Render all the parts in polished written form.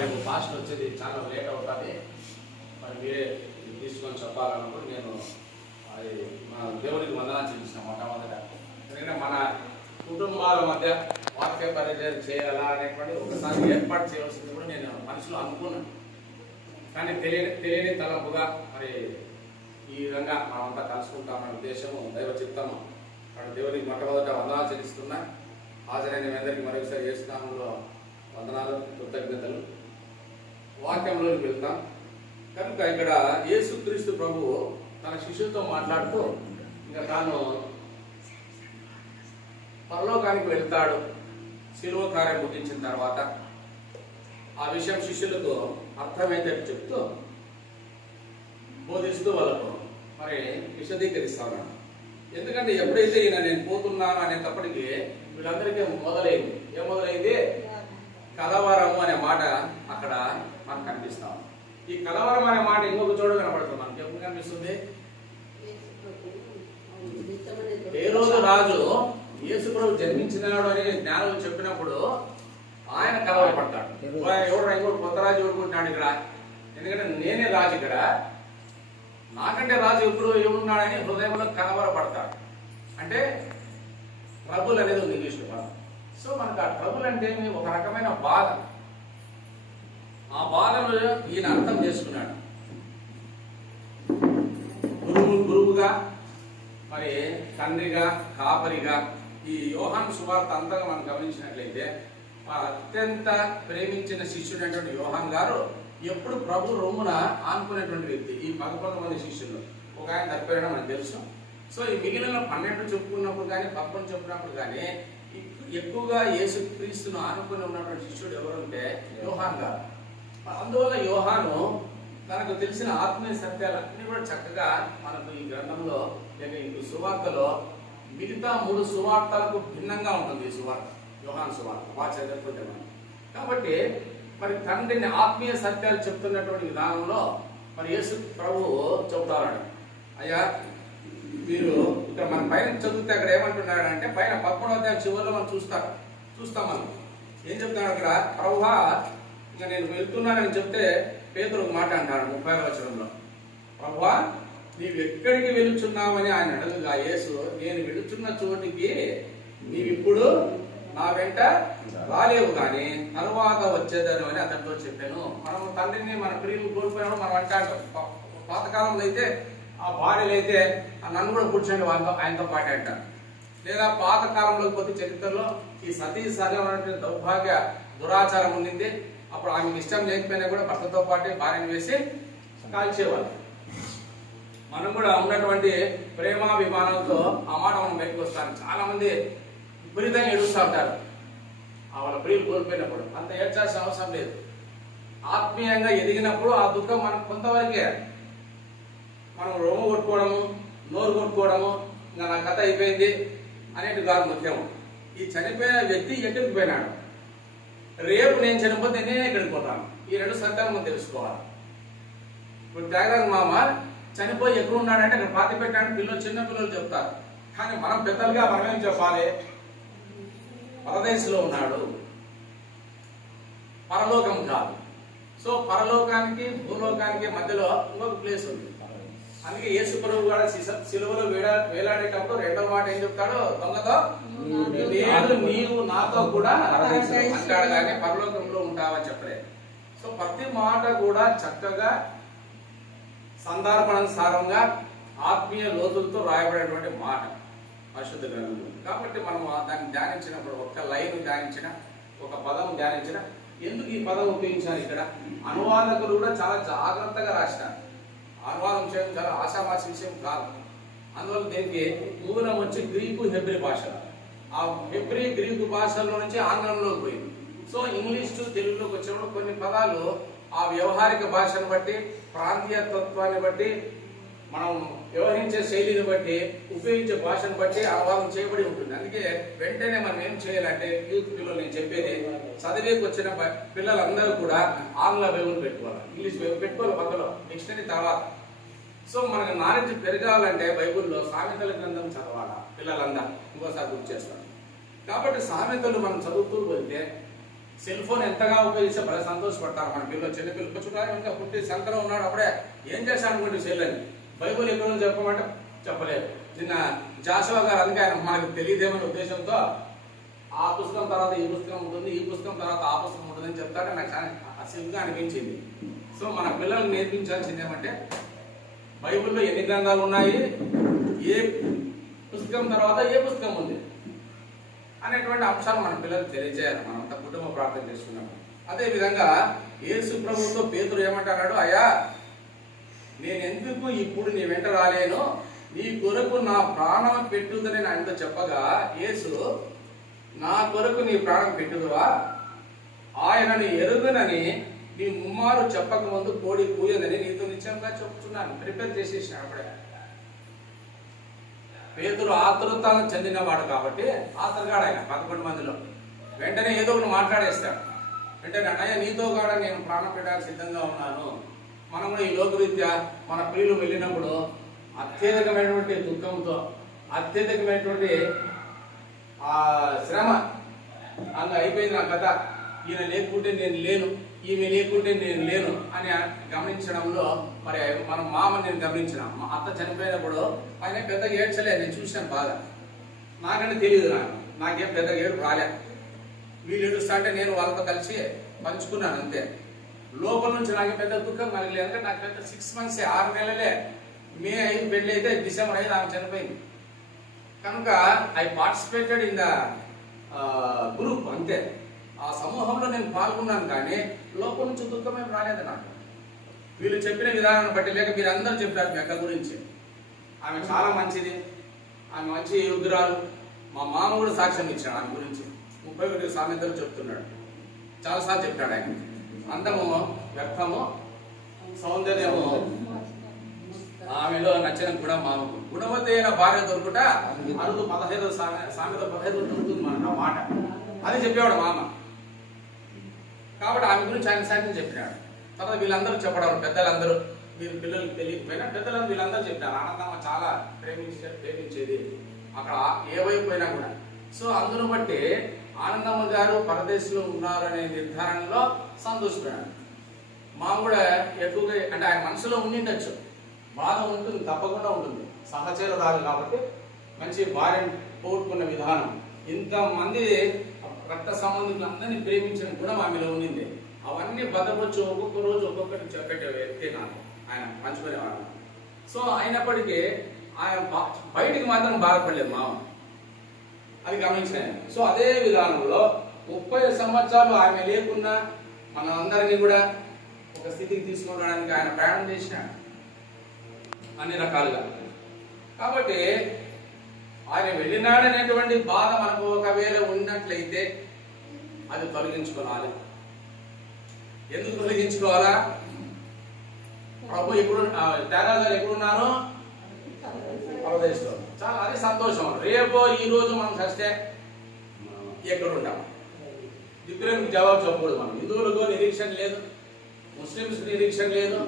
రేపు ఫాస్ట్ వచ్చేది చాలా లేట్ అవుతుంది. మరి మీరే తీసుకొని చెప్పాలన్నప్పుడు నేను అది మన దేవుడికి వందనాలు చెల్లిస్తాను మొట్టమొదట. ఎందుకంటే మన కుటుంబాల మధ్య వాక్య పరిచయం చేయాలా అనేటువంటి ఒకసారి ఏర్పాటు చేయవలసింది కూడా నేను మనసులో అనుకున్నాను. కానీ తెలియని తలంపుగా మరి ఈ విధంగా మనమంతా కలుసుకుంటామనే ఉద్దేశము దైవ చిత్తము. అక్కడ దేవుడికి మొట్టమొదట వందనాలు చెల్లిస్తున్నా. హాజరైన మీ అందరికీ మరొకసారి యేసునామములో వందనాలు, కృతజ్ఞతలు. వాక్యంలోకి వెళ్తాం. కనుక ఇక్కడ యేసుక్రీస్తు ప్రభువు తన శిష్యులతో మాట్లాడుతూ ఇంకా తాను పరలోకానికి వెళ్తాడు శిలువ కార్యం ముగించిన తర్వాత. ఆ విషయం శిష్యులకు అర్థమైతే చెప్తూ బోధిస్తూ వాళ్ళకు మరి విశదీకరిస్తాను. ఎందుకంటే ఎప్పుడైతే ఈయన నేను పోతున్నాను అనేటప్పటికీ వీళ్ళందరికీ మొదలైంది. ఏం మొదలైంది? కలవరము అనే మాట అక్కడ మనకు కనిపిస్తాం. ఈ కలవరం అనే మాట ఇంకొక చోట కనబడుతుంది. మనకి ఎప్పుడు కనిపిస్తుంది? ఏ రోజు రాజు యేసు ప్రభు జన్మించినాడు అని జ్ఞానం చెప్పినప్పుడు ఆయన కలవరపడతాడు. ఎవరు ఇంకోటి కొత్త రాజు ఎవరుకుంటున్నాడు ఇక్కడ, ఎందుకంటే నేనే రాజు ఇక్కడ, నాకంటే రాజు ఎప్పుడు ఎవరున్నాడని హృదయంలో కలవరపడతాడు. అంటే ట్రబుల్ అనేది ఉంది ఇంగ్లీష్లో పదం. సో మనకు ఆ ట్రబుల్ అంటే ఒక రకమైన బాధ. ఆ బాధను ఈయన అర్థం చేసుకున్నాడు. గురువుగా మరి తండ్రిగా కాపరిగా ఈ యోహాను సువార్త అంతగా మనం గమనించినట్లయితే అత్యంత ప్రేమించిన శిష్యుడు అయినటువంటి యోహాన్ గారు ఎప్పుడు ప్రభు రొమ్మున ఆనుకునేటువంటి వ్యక్తి. ఈ 11 మంది శిష్యులు ఒక ఆయన తప్పిపోయడం మనకు తెలుసు. సో ఈ మిగిలిన 12 చెప్పుకున్నప్పుడు కానీ 11 చెప్పినప్పుడు కానీ ఎక్కువగా యేసుక్రీస్తును ఆనుకుని ఉన్నటువంటి శిష్యుడు ఎవరంటే యోహాన్ గారు. అందువల్ల యోహాను తనకు తెలిసిన ఆత్మీయ సత్యాలన్నీ కూడా చక్కగా మనకు ఈ గ్రంథంలో లేక ఈ సువార్తలో మిగతా 3 సువార్తలకు భిన్నంగా ఉంటుంది ఈ సువార్త, యోహాను సువార్త. బాగా చదివిపోతే మనం కాబట్టి మరి తండ్రిని ఆత్మీయ సత్యాలు చెప్తున్నటువంటి విధానంలో మరి యేసు ప్రభువు చెబుతాడు, అయ్యా మీరు ఇక్కడ మన పైన చదివితే అక్కడ ఏమంటున్నాడు అంటే పైన 11వ అధ్యాయం చివరిలో మనం చూస్తాం మనం ఏం చెప్తున్నాడు అక్కడ. ప్రభువా ఇంకా నేను వెళ్తున్నానని చెప్తే పేతురు ఒక మాట అంటాడు 30వ వచనంలో, ప్రభువా నీవు ఎక్కడికి వెళుచున్నావని ఆయన అడుగుగా యేసు, నేను వెళుచున్న చోటికి నీవిప్పుడు నా వెంట రాలేవు కానీ తరువాత వచ్చేదాను అని అతనితో చెప్పాను. మనం తండ్రిని మన ప్రియులు కోల్పోయినప్పుడు మనం అంటాడు. పాతకాలంలో అయితే ఆ భార్యలు అయితే నన్ను కూడా కూర్చోండి ఆయనతో పాటు అంటారు. లేదా పాతకాలంలో కొద్ది చరిత్రలో ఈ సతీ సహజమైనటువంటి దౌర్భాగ్య దురాచారం ఉండింది. అప్పుడు ఆమెకు ఇష్టం లేకపోయినా కూడా భర్తతో పాటు భార్యను వేసి కాల్చేవాళ్ళు. మనం కూడా ఉన్నటువంటి ప్రేమాభిమానంతో ఆ మాట మనం బయటకు వస్తాను. చాలా మంది విపరీతంగా ఏడుస్తూ ఉంటారు వాళ్ళ ప్రియులు కోల్పోయినప్పుడు. అంత ఏడ్చాల్సిన అవసరం లేదు. ఆత్మీయంగా ఎదిగినప్పుడు ఆ దుఃఖం మనకు కొంతవరకే. మనం రొమ్ము కొట్టుకోవడము, నోరు కొట్టుకోవడము, ఇంకా నా కథ అయిపోయింది అనేది కాదు ముఖ్యం. ఈ చనిపోయిన వ్యక్తి ఎక్కడికి పోయినాడు, రేపు నేను చనిపోతే నేనే ఎక్కడికి పోతాను, ఈ 2 సత్యాలు మనం తెలుసుకోవాలి. ఇప్పుడు త్యాగరాజ మామ చనిపోయి ఎక్కడ ఉన్నాడంటే అక్కడ పాతి పెట్టాడని చిన్న పిల్లలు చెప్తారు. కానీ మనం పెద్దలుగా మనం ఏం చెప్పాలి? పరదేశంలో ఉన్నాడు, పరలోకం కాదు. సో పరలోకానికి భూలోకానికి మధ్యలో ఇంకొక ప్లేస్ ఉంది. అందుకే యేసు ప్రభువు కూడా సిలువలో వేలాడేటప్పుడు 2వ మాట ఏం చెప్తాడు? దొంగతో నేను నీవు నాతో కూడా అంటాడు, కానీ పరలోకంలో ఉంటావని చెప్పలేదు. సో ప్రతి మాట కూడా చక్కగా సందర్భానుసారంగా ఆత్మీయ లోతులతో రాయబడేటువంటి మాట పరిశుద్ధ గ్రంథంలో. కాబట్టి మనం దాన్ని ధ్యానించినప్పుడు ఒక్క లైన్ ధ్యానించిన, ఒక పదం ధ్యానించిన, ఎందుకు ఈ పదం ఉపయోగించారు ఇక్కడ? అనువాదకులు కూడా చాలా జాగ్రత్తగా రాసినారు. అనువాదం చేయడం చాలా ఆశామాషి విషయం కాదు. అందువల్ల దీనికి మూలం వచ్చి గ్రీకు హెబ్రీ భాష. ఆ హెబ్రీ గ్రీకు భాషలో నుంచి ఆంగ్లంలోకి పోయింది. సో ఇంగ్లీష్ టు తెలుగులోకి వచ్చినప్పుడు కొన్ని పదాలు ఆ వ్యవహారిక భాషను బట్టి, ప్రాంతీయ తత్వాన్ని బట్టి, మనం వ్యవహరించే శైలిని బట్టి, ఉపయోగించే భాషను బట్టి అనువాదం చేయబడి ఉంటుంది. అందుకే వెంటనే మనం ఏం చేయాలంటే యూత్ పిల్లలు, నేను చెప్పేది చదివేకి వచ్చిన పిల్లలందరూ కూడా ఆంగ్ల బైబుల్ పెట్టుకోవాలి, ఇంగ్లీష్ బైబుల్ పెట్టుకోవాలి పక్కలో, డిక్షనరీ తర్వాత. సో మనకు నాలెడ్జ్ పెరగాలంటే బైబుల్లో సామెతల గ్రంథం చదవాలా పిల్లలందరూ. ఇంకోసారి గుర్తు చేస్తాను. కాబట్టి సామెతలు మనం చదువుతూ వెళ్తే సెల్ ఫోన్ ఎంతగా ఉపయోగిస్తే భలే సంతోషపడతారు మన పిల్లలు. చిన్న పిల్లలు కూర్చుంటారు, ఇంకా పుట్టి సంతలో ఉన్నాడు, అప్పుడే ఏం చేశాను అనుకోండి సెల్ అని. బైబుల్ ఎక్కడ చెప్పమంటే చెప్పలేదు. నిన్న జాషువా గారు అందుకే ఆయన మనకు తెలియదేమనే ఉద్దేశంతో ఆ పుస్తకం తర్వాత ఈ పుస్తకం ఉంటుంది, ఈ పుస్తకం తర్వాత ఆ పుస్తకం ఉంటుంది అని చెప్తాడు. నాకు చాలా అసలుగా అనిపించింది. సో మన పిల్లలకు నేర్పించాల్సింది ఏమంటే బైబిల్లో ఎన్ని గ్రంథాలు ఉన్నాయి, ఏ పుస్తకం తర్వాత ఏ పుస్తకం ఉంది అనేటువంటి అంశాలు మన పిల్లలకు తెలియజేయాలి. మనంతా కుటుంబ ప్రార్థన చేస్తున్నాం. అదేవిధంగా యేసు ప్రభువుతో పేతురు ఏమంటున్నాడు, అయ్యా నేను ఎందుకు ఇప్పుడు నీ వెంట రాలేను, నీ కొరకు నా ప్రాణం పెట్టుదని ఆయనతో చెప్పగా, యేసు నా కొరకు నీ ప్రాణం పెట్టుదువా, ఆయనని ఎరుగునని నీ ముమ్మారు చెప్పక ముందు కోడి కూయదని నీతో నిశ్చయంగా చెప్తున్నాను. ప్రిపేర్ చేసేసాను అప్పుడే. పేతురు ఆతృతను చెందినవాడు కాబట్టి ఆతరుగాడు ఆయన 11 మందిలో. వెంటనే ఏదో ఒకటి మాట్లాడేస్తాడు. వెంటనే అన్నయ్య నీతో కూడా నేను ప్రాణం పెట్టడానికి సిద్ధంగా ఉన్నాను. మనం కూడా ఈ లోకరీత్యా మన ప్రియులు వెళ్ళినప్పుడు అత్యధికమైనటువంటి దుఃఖంతో, అత్యధికమైనటువంటి శ్రమ అంత అయిపోయింది నా కథ, ఈయన లేకుంటే నేను లేను, ఈమె లేకుంటే నేను లేను అని గమనించడంలో మరి మన మామని నేను గమనించిన. మా అత్త చనిపోయినప్పుడు ఆయన పెద్దగా ఏడ్చలేదు, నేను చూశాను బాగా. నాకంటే తెలియదు, నాకేం పెద్దగా ఏడు రాలే. వీళ్ళు ఏడుస్తా అంటే నేను వాళ్ళతో కలిసి పంచుకున్నాను అంతే. లోపల నుంచి నాకు పెద్ద దుఃఖం కలగలేదు. అంటే నాకు పెద్ద 6 months 6 నెలలే. మే 5 పెళ్ళి అయితే డిసెంబర్ 5 ఆమె చనిపోయింది. కనుక I participated in the group అంతే. ఆ సమూహంలో నేను పాల్గొన్నాను, కానీ లోపల నుంచి దుఃఖమేం రాలేదు నాకు. వీళ్ళు చెప్పిన విధానాన్ని బట్టి, లేక మీరు అందరూ చెప్పారు మీ అక్క గురించి. ఆమె చాలా మంచిది, ఆమె మంచి యుద్ధురాలు. మా మామ కూడా సాక్ష్యం ఇచ్చాడు ఆమె గురించి. 31 సామెతలు చెప్తున్నాడు, చాలాసార్లు చెప్పాడు ఆయన. అందము వ్యర్థము, సౌందర్యము ఆమెలో నచ్చిన కూడా మామకు. గుణవతి అయిన భార్య దొరుకుట అరుదు. 15 సామెత 15 దొరుకుతుంది మనకు ఆ మాట. అది చెప్పేవాడు మామ. కాబట్టి ఆమె గురించి ఆయన సాక్ష్యం చెప్పినాడు. తర్వాత వీళ్ళందరూ చెప్పడం, పెద్దలందరూ, మీరు పిల్లలకు తెలియకపోయినా పెద్దలందరూ వీళ్ళందరూ చెప్పినారు. ఆనందమ్మ చాలా ప్రేమించేది అక్కడ ఏ వైపు పోయినా కూడా. సో అందును బట్టి ఆనందమ్మ గారు పరదేశంలో ఉన్నారనే నిర్ధారణలో సంతోషపడాడు. మా కూడా ఎక్కువగా అంటే ఆయన మనసులో ఉండిండొచ్చు, బాధ ఉంటుంది, తప్పకుండా ఉంటుంది. సహచరురాలు కాబట్టి మంచి భార్యను పోగొట్టుకున్న విధానం, ఇంతమంది రక్త సంబంధికులందరినీ ప్రేమించిన గుణం ఆమెలో ఉండింది. అవన్నీ భద్రపరచు ఒక్కొక్క రోజు ఒక్కొక్కటి చెప్పే వ్యక్తి నాకు ఆయన పంచుకునేవాడు. సో అయినప్పటికీ ఆయన బయటికి మాత్రం బాధపడలేదు మామ, అది గమనించాను. సో అదే విధానంలో 30 సంవత్సరాలు ఆమె లేకున్నా మనందరినీ కూడా ఒక స్థితికి తీసుకురావడానికి ఆయన ప్రయాణం చేసినాడు అన్ని రకాలుగా. కాబట్టి ఆయన వెళ్ళినాడనేటువంటి బాధ మనకు ఒకవేళ ఉన్నట్లయితే అది తొలగించుకోవాలి. ఎందుకు తొలగించుకోవాలా? ప్రభు ఇప్పుడు త్యాగాలు ఎక్కడున్నారో పరదేశంలో. చాలా అది సంతోషం. రేపో ఈ రోజు మనం చస్తే ఎక్కడుంటాం? దిక్కులకు జవాబు చెప్పకూడదు. మనం హిందువులకు నిరీక్షణ లేదు, ముస్లింస్ నిరీక్షణ లేదు,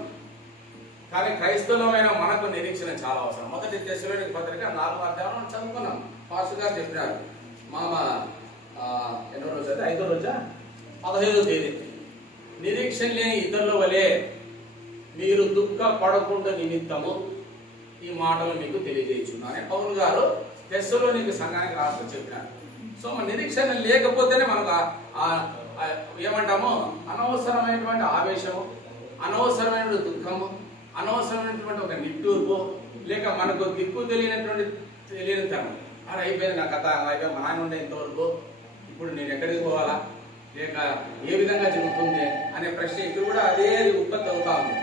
కానీ క్రైస్తవులమైన మనకు నిరీక్షణ చాలా అవసరం. 1 తెస్సలోనికీ పత్రిక 4వ అధ్యాయం చదువుకున్నాం. పాస్టర్ గారు చెప్పినారు. మామ ఎన్నో రోజు అయితే 5వ రోజా 15వ తేదీ. నిరీక్షణ లేని ఇతరుల వలె మీరు దుఃఖపడకుండా నిమిత్తము ఈ మాటలు మీకు తెలియజేయుచున్నాను పౌలు గారు తెస్సలోనికీ సంఘానికి రాస్తూ చెప్పినారు. సో మన నిరీక్షణ లేకపోతేనే మనకు ఏమంటాము, అనవసరమైనటువంటి ఆవేశము, అనవసరమైన దుఃఖము, అనవసరమైనటువంటి ఒక నిట్టూర్పు, లేక మనకు దిక్కు తెలియని తనం. అది అయిపోయింది నా కథ, అయిపోయి మా నాన్న ఉండే ఇంతవరకు, ఇప్పుడు నేను ఎక్కడికి పోవాలా, లేక ఏ విధంగా జరుగుతుంది అనే ప్రశ్న ఇప్పుడు కూడా అదే ఉత్పత్తి అవుతా ఉంది.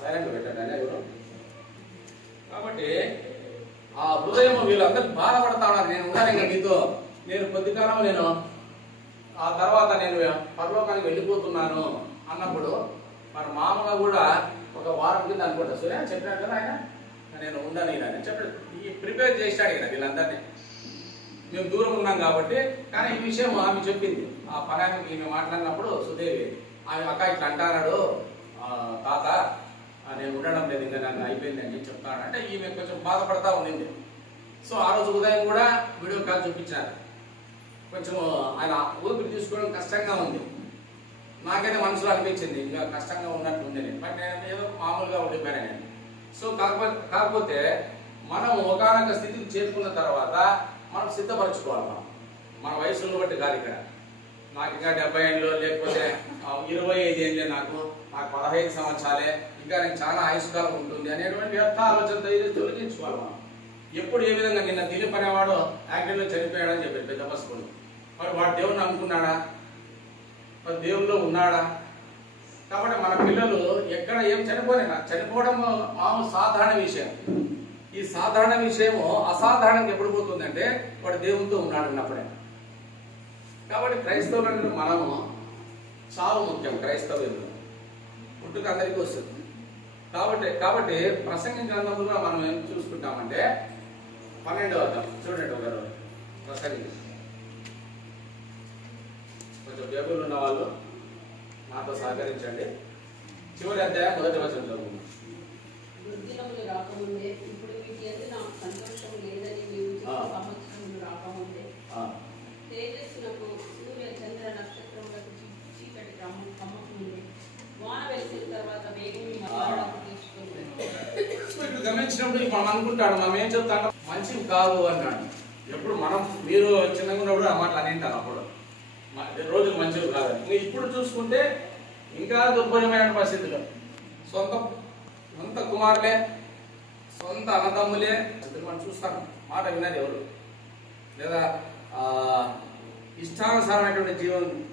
సైలెంట్ పెట్టండి ఎవరు. కాబట్టి ఆ హృదయం వీళ్ళందరూ బాధపడతా ఉన్నారు. నేను ఉన్నాను ఇంకా మీతో, నేను కొద్ది కాలం నేను ఆ తర్వాత నేను పరలోకానికి వెళ్ళిపోతున్నాను అన్నప్పుడు మన మామగా కూడా ఒక వారం కింద అనుకుంటా సూర్య చెప్పినాడు కదా ఆయన, నేను ఉండను ఈయన చెప్పాడు. ఈ ప్రిపేర్ చేశాడు కదా వీళ్ళందరినీ. మేము దూరం ఉన్నాం కాబట్టి. కానీ ఈ విషయం ఆమె చెప్పింది. ఆ పనానికి ఈమె మాట్లాడినప్పుడు సుదేవి ఆమె అక్క ఇట్లా అంటాడు తాత, నేను ఉండడం లేదు ఇంకా, నన్ను అయిపోయింది అని చెప్తాను అంటే ఈమె కొంచెం బాధపడతా ఉండింది. సో ఆ రోజు ఉదయం కూడా వీడియో కాల్ చూపించారు. కొంచెం ఆయన ఊపిరి తీసుకోవడం కష్టంగా ఉంది. నాకైతే మనసులో అనిపించింది ఇంకా కష్టంగా ఉన్నట్టు ఉంది నేను, బట్ నేను ఏదో మామూలుగా ఉండిపోయాను నేను. సో కాకపోతే మనం ఒకనొక స్థితికి చేరుకున్న తర్వాత మనం సిద్ధపరచుకోవాలి. మన వయసును బట్టి కాదు ఇక్కడ. నాకు ఇంకా 70 ఏళ్ళు లేకపోతే 25 ఏళ్ళే, నాకు 15 సంవత్సరాలే, ఇంకా నేను చాలా ఆయుష్కాలం ఉంటుంది అనేటువంటి వ్యర్థ ఆలోచనతో తొలగించుకోవాలి మనం. ఎప్పుడు ఏ విధంగా నిన్న దిలీప్ అనేవాడు యాక్సిడెంట్లో చనిపోయాడని చెప్పారు పెద్ద పసుపుడు. మరి వాడు దేవుడిని అనుకున్నాడా? మరి దేవుల్లో ఉన్నాడా? కాబట్టి మన పిల్లలు ఎక్కడ ఏం చనిపోవడం మామూలు సాధారణ విషయం. ఈ సాధారణ విషయము అసాధారణంగా ఎప్పుడు పోతుందంటే వాడు దేవునితో ఉన్నాడు అన్నప్పుడే. కాబట్టి క్రైస్తవులు మనము చావు ముఖ్యం. క్రైస్తవ్యంలో పుట్టుక అందరికీ వస్తుంది. కాబట్టి ప్రసంగి గ్రంథంలో మనం ఏం చూసుకుంటామంటే 12వ అధ్యాయం చూడండి. ఒకరు ప్రసంగి కొంచెం బైబిల్ ఉన్న వాళ్ళు నాతో సహకరించండి. చివరి అధ్యాయం 1వ వచనంలో రాకముందే ఇప్పుడు మీకు ఎందుకు నాకు సంతోషం లేదని సంవత్సరములు రాకముందే తేజస్సులకు సూర్య చంద్ర నక్షత్రములకు చీకటి కమ్మకముందే వాన వెలిసిన తర్వాత వేగం తీసుకుంటారు. గమనించినప్పుడు మనం అనుకుంటాడు మనం ఏం చెప్తాడు, మంచివి కాదు అన్నాడు. ఎప్పుడు మనం మీరు చిన్నగా ఉన్నప్పుడు ఆ మాటలు అనేంటారు. అప్పుడు రోజులు మంచివి కాదని. ఇప్పుడు చూసుకుంటే ఇంకా దుర్భరమైన పరిస్థితులు. సొంత కుమారులే, సొంత అన్నదమ్ములే మనం చూస్తాం. మాట విన్నది ఎవరు? లేదా ఇష్టానుసారమైనటువంటి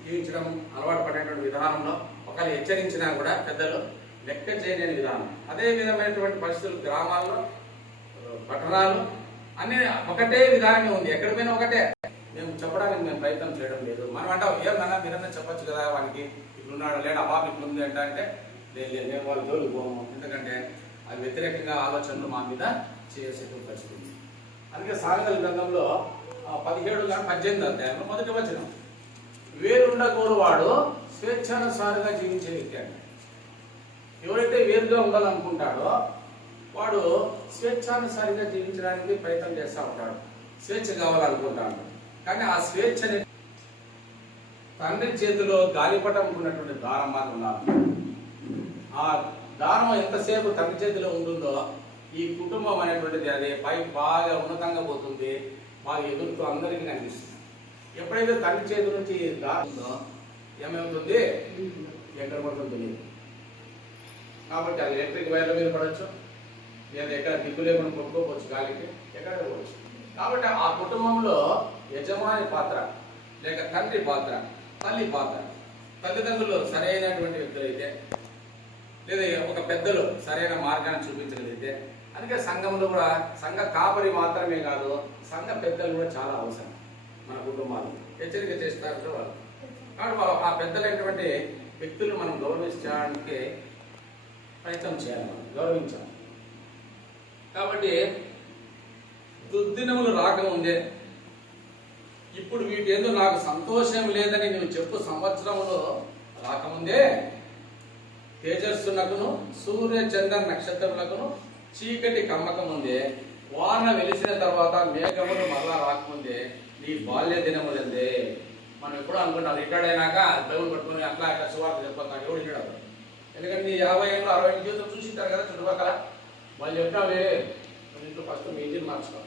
జీవించడం అలవాటు పడినటువంటి విధానంలో ఒకళ్ళు హెచ్చరించినా కూడా పెద్దలు లెక్క చేయలేని విధానం. అదే విధమైనటువంటి పరిస్థితులు గ్రామాల్లో, పట్టణాలు అన్ని ఒకటే విధానమే ఉంది. ఎక్కడ పోయినా ఒకటే. మేము చెప్పడానికి మేము ప్రయత్నం చేయడం లేదు. మనం అంటాం ఏమన్నా మీరన్నా చెప్పచ్చు కదా, వానికి ఇట్లున్నాడు లేడు అబాబు ఇట్లుంది అంటే లేదు, నేను వాళ్ళ జోలికి పోము. ఎందుకంటే అది వ్యతిరేకంగా ఆలోచనలు మా మీద చేసేటువంటి పరిస్థితి. అందుకే సామెతల గ్రంథంలో 17-18 అధ్యాయంలో 1వ వచనం, వేరుండకూరు వాడు స్వేచ్ఛానుసారంగా జీవించే వ్యక్తి అండి. ఎవరైతే వేరుగా ఉండాలనుకుంటాడో వాడు స్వేచ్ఛానుసారంగా జీవించడానికి ప్రయత్నం చేస్తూ ఉంటాడు. స్వేచ్ఛ కావాలనుకుంటాడు. కానీ ఆ స్వేచ్ఛని తండ్రి చేతిలో గాలిపటం ఉన్నటువంటి దారం మాత్రం ఉండాలి. ఆ దారం ఎంతసేపు తండ్రి చేతిలో ఉంటుందో ఈ కుటుంబం అనేటువంటిది అదే పై బాగా ఉన్నతంగా పోతుంది, బాగా ఎదురుతూ అందరికీ కనిపిస్తుంది. ఎప్పుడైతే తండ్రి చేతి నుంచి దారం ఉందో ఏమవుతుంది, ఎక్కడ పడుతుంది తెలియదు. కాబట్టి అది ఎలక్ట్రిక్ వైర్ల మీద పడవచ్చు, లేదా ఎక్కడ దిక్కు లేకుండా కొట్టుకోవచ్చు, గాలికి ఎక్కడ పోవచ్చు. కాబట్టి ఆ కుటుంబంలో యజమాని పాత్ర, లేక తండ్రి పాత్ర, తల్లి పాత్ర, తల్లిదండ్రులు సరైనటువంటి వ్యక్తులు అయితే, లేదా ఒక పెద్దలు సరైన మార్గాన్ని చూపించగలిగితే. అందుకే సంఘంలో కూడా సంఘ కాపరి మాత్రమే కాదు, సంఘ పెద్దలు కూడా చాలా అవసరం. మన కుటుంబాలు హెచ్చరిక చేస్తారు వాళ్ళు. కాబట్టి ఆ పెద్దలైనటువంటి వ్యక్తులను మనం గౌరవించడానికి ప్రయత్నం చేయాలి, మనం గౌరవించాలి. కాబట్టి దుర్దినములు రాకముందే ఇప్పుడు వీటి ఏందో నాకు సంతోషం లేదని నువ్వు చెప్పు సంవత్సరంలో రాకముందే తేజస్సునకును సూర్య చంద్ర నక్షత్రములకును చీకటి కమ్మకముందే వాన వెలిసిన తర్వాత మేఘములు మరలా రాకముందే నీ బాల్య దినములందే. మనం ఎప్పుడు అనుకుంటాం రిటైర్డ్ అయినాక బైబిల్ పట్టుకుని అట్లా అట్లా సువార్త చెప్పాను, ఎవడు వినడు. ఎందుకంటే నీ 50 ఏళ్ళు 60 ఏళ్ళ జీవితం చూసింటారు కదా చుట్టుపక్కల. వాళ్ళు చెప్తావే నువ్వు ఇంట్లో ఫస్ట్ మీ ఇంటిని మార్చుకో,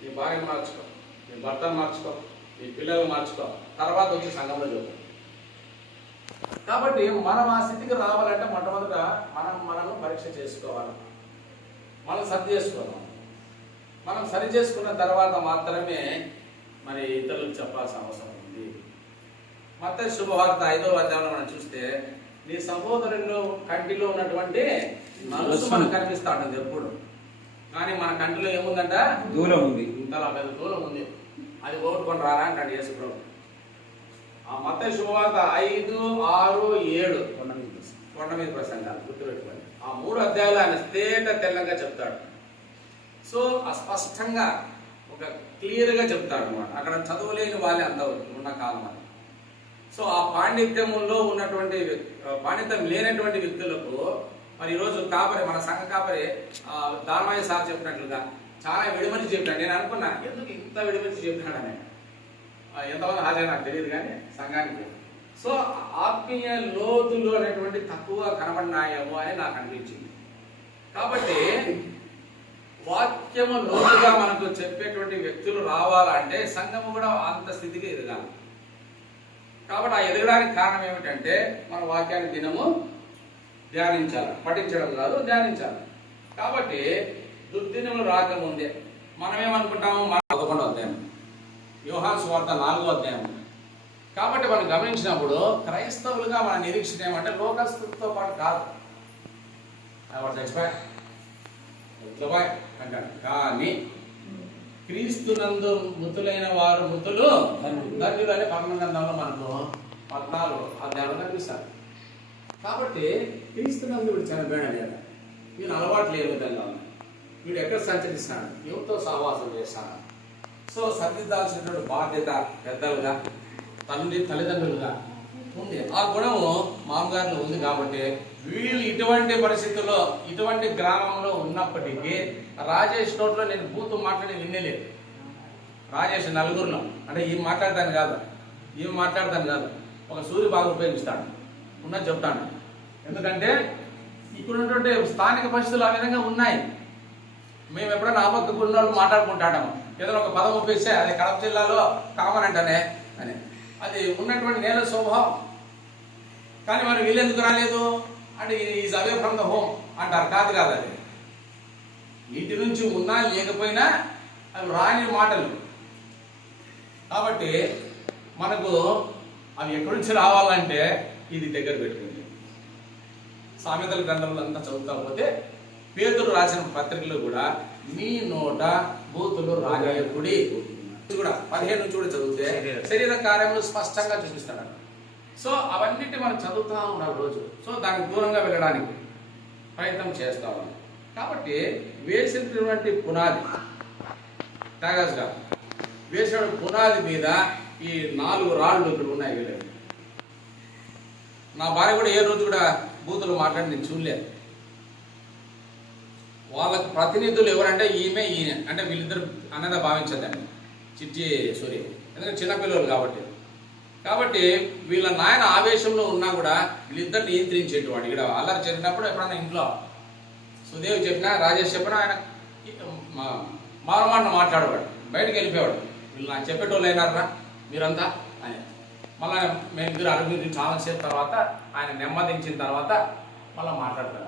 నీ భార్యను మార్చుకో, నీ భర్తను మార్చుకో, నీ పిల్లలు మార్చుకో, తర్వాత వచ్చి సంఘంలో చూద్దాం. కాబట్టి మనం ఆ స్థితికి రావాలంటే మొట్టమొదట మనము పరీక్ష చేసుకోవాలి, మనం సరి చేసుకోవాలి. మనం సరి చేసుకున్న తర్వాత మాత్రమే మరి ఇతరులకు చెప్పాల్సిన అవసరం ఉంది. మత్తయి శుభవార్త 5వ అధ్యాయంలో మనం చూస్తే నీ సహోదరుల్లో కంటిలో ఉన్నటువంటి నలుసు మనకు కనిపిస్తా ఉంటుంది ఎప్పుడు, కానీ మన కంటిలో ఏముందంట? దూరం ఉంది, ఇంతలా పెద్ద దూరం ఉంది. అది ఓటుకొని రారా అంటాడు యేసు ప్రభు. ఆ మత్తయి శుభవార్త 5, 6, 7 కొండ మీద ప్రసంగాలు గుర్తుపెట్టుకోండి. ఆ 3 అధ్యాయాలు ఆయన తెల్లంగా చెప్తాడు. సో అస్పష్టంగా ఒక క్లియర్గా చెప్తాడు అనమాట. అక్కడ చదువులేని వాళ్ళే అంత ఉన్న కాలం అది. సో ఆ పాండిత్యంలో ఉన్నటువంటి పాండిత్యం లేనటువంటి వ్యక్తులకు మరి ఈరోజు కాపరి, మన సంఘ కాపరి దానమయ్య సార్ చెప్పినట్లుగా చాలా విడిమర్చి చెప్పాడు. నేను అనుకున్నా ఎందుకు ఇంత విడిమర్చి చెప్పినాడని. ఎంతమంది హాజరు నాకు తెలియదు కానీ సంఘానికి. సో ఆత్మీయ లోతులు అనేటువంటి తక్కువ కనబడినాయేమో అని నాకు అనిపించింది. కాబట్టి వాక్యము లోతుగా మనకు చెప్పేటువంటి వ్యక్తులు రావాలంటే సంఘము కూడా అంత స్థితికి ఎదగాలి. కాబట్టి ఆ ఎదగడానికి కారణం ఏమిటంటే మన వాక్యాన్ని దినము ధ్యానించాలి, పఠించడం కాదు ధ్యానించాలి. కాబట్టి దుర్దినములు రాకముందే మనమేమనుకుంటాము, మన 11వ అధ్యాయం, యోహాను సువార్త 4వ అధ్యాయం. కాబట్టి మనం గమనించినప్పుడు క్రైస్తవులుగా మన నిరీక్షణ ఏమంటే లోకస్తులతో పాటు కాదు అంటాడు, కానీ క్రీస్తునందు మృతులైన వారు మృతులు ధన్యులు అని 11వ గ్రంథంలో మనకు 14వ అధ్యాయంలో కనిపిస్తారు. కాబట్టి క్రీస్తునందు వీడు చనిపోయాడు కదా, వీళ్ళు అలవాట్లు ఏ విధంగా ఉన్నాయి, వీడు ఎక్కడ సంచరిస్తున్నాడు, ఎవరితో సహవాసం చేస్తాడు. సో సరిదిద్దాల్సినటువంటి బాధ్యత పెద్దలుగా, తల్లిదండ్రులుగా ఉంది. ఆ గుణము మామగారిలో ఉంది. కాబట్టి వీళ్ళు ఇటువంటి పరిస్థితుల్లో, ఇటువంటి గ్రామంలో ఉన్నప్పటికీ రాజేష్ నోట్లో నేను బూతు మాట్లాడి వినలేదు. రాజేష్ నలుగురిలో అంటే ఈమె మాట్లాడతాను కాదు, ఒక సూర్య బాగా ఉపయోగిస్తాడు, ఉన్నది చెప్తాను. ఎందుకంటే ఇక్కడ ఉన్నటువంటి స్థానిక పరిస్థితులు ఆ విధంగా ఉన్నాయి. మేము ఎప్పుడైనా ఆపక్క గుళ్ళు మాట్లాడుకుంటాము, ఏదైనా ఒక పదం ఉపయోగిస్తే అది కడప జిల్లాలో కామన్ అంటనే అని, అది ఉన్నటువంటి నేల స్వభావం. కానీ మరి వీళ్ళు ఎందుకు రాలేదు అంటే is away from the home అంటారు. కాదు, అది ఇంటి నుంచి ఉన్నా లేకపోయినా అవి రాని మాటలు. కాబట్టి మనకు అవి ఎక్కడి నుంచి రావాలంటే ఇది దగ్గర పెట్టుకుంది. సామెతల గ్రంథంలో అంతా చదువుతా పోతే పేతురు రాసిన పత్రికలు కూడా మీ నోట బూతులు రాజయకుడి కూడా 15 నుంచి కూడా చదివితే శరీర కార్యములు స్పష్టంగా చూపిస్తాడు. సో అవన్నిటి మనం చదువుతూ ఉండాలి రోజు. సో దానికి దూరంగా వెళ్ళడానికి ప్రయత్నం చేస్తా ఉన్నాం. కాబట్టి వేసినటువంటి పునాది టాగస్గా వేసిన పునాది మీద ఈ 4 రాళ్ళు ఇక్కడ ఉన్నాయి. వీళ్ళకి నా భార్య కూడా ఏ రోజు కూడా బూతులు మాట్లాడి నేను చూడలేదు. వాళ్ళకి ప్రతినిధులు ఎవరంటే ఈయన అంటే వీళ్ళిద్దరు అన్నదా భావించదండి, చిట్టి సూర్య. ఎందుకంటే చిన్నపిల్లలు కాబట్టి వీళ్ళ నాయన ఆవేశంలో ఉన్నా కూడా వీళ్ళిద్దరు నియంత్రించేటివాడు. ఇక్కడ అల్లరి జరిగినప్పుడు ఎప్పుడన్నా ఇంట్లో సుదేవ్ చెప్పినా, రాజేష్ చెప్పినా ఆయన మారమాట మాట్లాడేవాడు, బయటకు వెళ్ళిపోయాడు. వీళ్ళు నాకు చెప్పేటోళ్ళు అయినారా మీరంతా అని. మళ్ళీ మేమిద్దరు అడుగు చాలాసేపు తర్వాత ఆయన నెమ్మదించిన తర్వాత మళ్ళీ మాట్లాడతారు.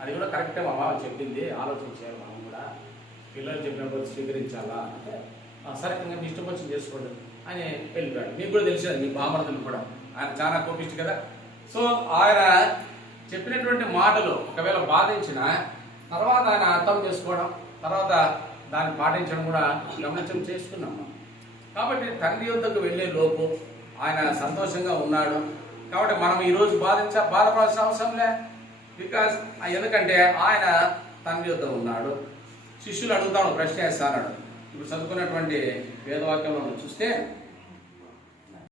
అది కూడా కరెక్టే మామ చెప్పింది, ఆలోచన చేయాలి మనం కూడా, పిల్లలు చెప్పినప్పుడు స్వీకరించాలా అంటే సరే ఇంకా మీ ఇష్టం వచ్చింది చేసుకోండి అని వెళ్ళిపోయాడు. మీకు కూడా తెలిసేది, మీ బామర్దులు కూడా ఆయన చాలా కోపిష్టి కదా. సో ఆయన చెప్పినటువంటి మాటలు ఒకవేళ బాధించిన తర్వాత ఆయన అర్థం చేసుకోవడం, తర్వాత దాన్ని పాటించడం కూడా గమనించడం చేసుకున్నాం. కాబట్టి తండ్రి యొద్దకు వెళ్ళే లోపు ఆయన సంతోషంగా ఉన్నాడు. కాబట్టి మనం ఈరోజు బాధపడాల్సిన అవసరం లే. బికాస్ ఎందుకంటే ఆయన తండ్రి యొద్ద ఉన్నాడు. శిష్యులు అడుగుతాడు, ప్రశ్న వేస్తాడు. ఇప్పుడు చదువుకున్నటువంటి వేదవాక్యంలో చూస్తే